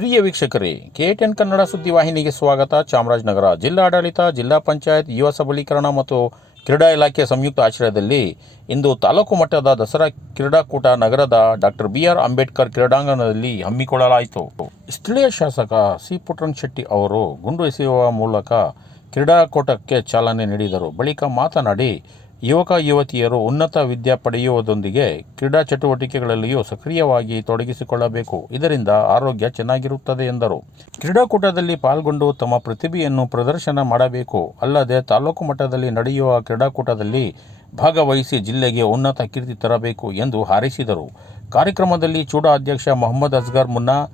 ಪ್ರಿಯ ವೀಕ್ಷಕರೇ ಕೆಎಟಿಎನ್ ಕನ್ನಡ ಸುದ್ದಿವಾಹಿನಿಗೆ ಸ್ವಾಗತ. ಚಾಮರಾಜನಗರ ಜಿಲ್ಲಾಡಳಿತ, ಜಿಲ್ಲಾ ಪಂಚಾಯತ್, ಯುವ ಸಬಲೀಕರಣ ಮತ್ತು ಕ್ರೀಡಾ ಇಲಾಖೆ ಸಂಯುಕ್ತ ಆಶ್ರಯದಲ್ಲಿ ಇಂದು ತಾಲೂಕು ಮಟ್ಟದ ದಸರಾ ಕ್ರೀಡಾಕೂಟ ನಗರದ ಡಾಕ್ಟರ್ ಬಿ ಆರ್ ಅಂಬೇಡ್ಕರ್ ಕ್ರೀಡಾಂಗಣದಲ್ಲಿ ಹಮ್ಮಿಕೊಳ್ಳಲಾಯಿತು. ಸ್ಥಳೀಯ ಶಾಸಕ ಸಿ. ಪುಟ್ರನ್ ಶೆಟ್ಟಿ ಅವರು ಗುಂಡು ಎಸೆಯುವ ಮೂಲಕ ಕ್ರೀಡಾಕೂಟಕ್ಕೆ ಚಾಲನೆ ನೀಡಿದರು. ಬಳಿಕ ಮಾತನಾಡಿ ಯುವಕ ಯುವತಿಯರು ಉನ್ನತ ವಿದ್ಯೆ ಪಡೆಯುವುದೊಂದಿಗೆ ಕ್ರೀಡಾ ಚಟುವಟಿಕೆಗಳಲ್ಲಿಯೂ ಸಕ್ರಿಯವಾಗಿ ತೊಡಗಿಸಿಕೊಳ್ಳಬೇಕು. ಇದರಿಂದ ಆರೋಗ್ಯ ಚೆನ್ನಾಗಿರುತ್ತದೆ ಎಂದರು. ಕ್ರೀಡಾಕೂಟದಲ್ಲಿ ಪಾಲ್ಗೊಂಡು ತಮ್ಮ ಪ್ರತಿಭೆಯನ್ನು ಪ್ರದರ್ಶನ ಮಾಡಬೇಕು. ಅಲ್ಲದೆ ತಾಲೂಕು ಮಟ್ಟದಲ್ಲಿ ನಡೆಯುವ ಕ್ರೀಡಾಕೂಟದಲ್ಲಿ ಭಾಗವಹಿಸಿ ಜಿಲ್ಲೆಗೆ ಉನ್ನತ ಕೀರ್ತಿ ತರಬೇಕು ಎಂದು ಹಾರೈಸಿದರು. ಕಾರ್ಯಕ್ರಮದಲ್ಲಿ ಚೂಡಾ ಅಧ್ಯಕ್ಷ ಮೊಹಮ್ಮದ್ ಅಸ್ಗರ್ ಮುನ್ನಾ,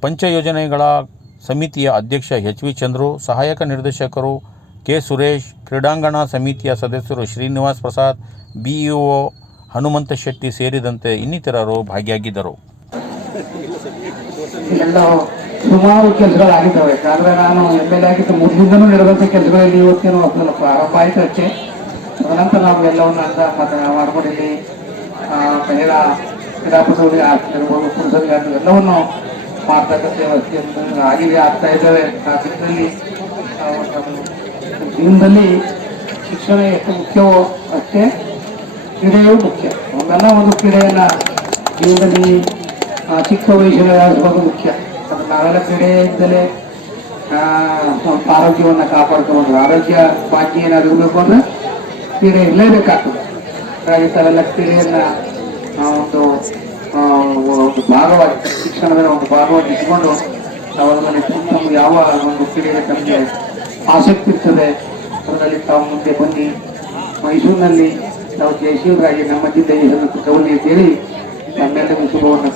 ಪಂಚಯೋಜನೆಗಳ ಸಮಿತಿಯ ಅಧ್ಯಕ್ಷ ಎಚ್ ವಿ ಚಂದ್ರು, ಸಹಾಯಕ ನಿರ್ದೇಶಕರು ಕೆ ಸುರೇಶ್, ಕ್ರೀಡಾಂಗಣ ಸಮಿತಿಯ ಸದಸ್ಯರು ಶ್ರೀನಿವಾಸ್ ಪ್ರಸಾದ್, ಬಿಇಒ ಹನುಮಂತ ಶೆಟ್ಟಿ ಸೇರಿದಂತೆ ಇನ್ನಿತರರು ಭಾಗಿಯಾಗಿದ್ದರು. ಸುಮಾರು ಕೆಲಸಗಳಾಗಿದ್ದಾವೆ. ಆದರೆ ನಾನು ಎಂ ಎಲ್ ಆಗಿದ್ದು ಮೊದಲಿಂದನೂ ನಡೆದಂಥ ಕೆಲಸಗಳಲ್ಲಿ ಇವತ್ತೇನು ಅದನ್ನು ಪ್ರಾರಂಭ ಆಯಿತು ಅದನಂತರ ನಾವು ಎಲ್ಲವನ್ನು ಅಂತ ಮತ್ತೆ ಮಾಡ್ಕೊಂಡಿಲ್ಲಿ ಮಹಿಳಾ ಕ್ರೀಡಾಪಟುಗಳಿಗೆ ಆಗ್ತಿರ್ಬೋದು ಪುರುಷರಿಗೆ ಆಗ್ತದೆ ಎಲ್ಲವನ್ನು ಮಾಡ್ತಕ್ಕಂಥ ಆಗಿದೆ, ಆಗ್ತಾ ಇದ್ದಾವೆ. ಆ ದಿನದಲ್ಲಿ ಜೀವನದಲ್ಲಿ ಶಿಕ್ಷಣ ಎಷ್ಟು ಮುಖ್ಯವೋ ಅಷ್ಟೇ ಕ್ರೀಡೆಯೂ ಮುಖ್ಯ. ಒಂದಲ್ಲ ಒಂದು ಕ್ರೀಡೆಯನ್ನು ಜೀವನದಲ್ಲಿ ಚಿಕ್ಕ ವಯಸ್ಸಿನ ಮುಖ್ಯ. ಅದು ನಾವೆಲ್ಲ ಕ್ರೀಡೆಯಿಂದಲೇ ಸ್ವಲ್ಪ ಆರೋಗ್ಯವನ್ನ ಕಾಪಾಡ್ಕೊಂಡು ಆರೋಗ್ಯ ಭಾಗ್ಯ ಏನಾದರೂ ಇರಬೇಕು ಅಂದರೆ ಕ್ರೀಡೆ ಇರಲೇಬೇಕಾಗ್ತದೆ. ಹಾಗಾಗಿ ತಾವೆಲ್ಲ ಕ್ರೀಡೆಯನ್ನು ಒಂದು ಒಂದು ಭಾಗವಾಗಿ, ಶಿಕ್ಷಣದ ಒಂದು ಭಾಗವಾಗಿ ಇಟ್ಕೊಂಡು ನಮ್ಗೆ ಯಾವ ಒಂದು ಕ್ರೀಡೆಗೆ ತಮಗೆ ಆಸಕ್ತಿ ಇರ್ತದೆ. ಅದರಲ್ಲಿ ತಾವು ಮುಂದೆ ಬನ್ನಿ. ಮೈಸೂರಿನಲ್ಲಿ ನಾವು ಜಯಶೀಲರಾಗಿ ನಮ್ಮ ಜಿಲ್ಲೆಗೆ ಅಂತೇಳಿ ನಮ್ಮೆಲ್ಲರಿಗೂ ಶುಭವನ್ನು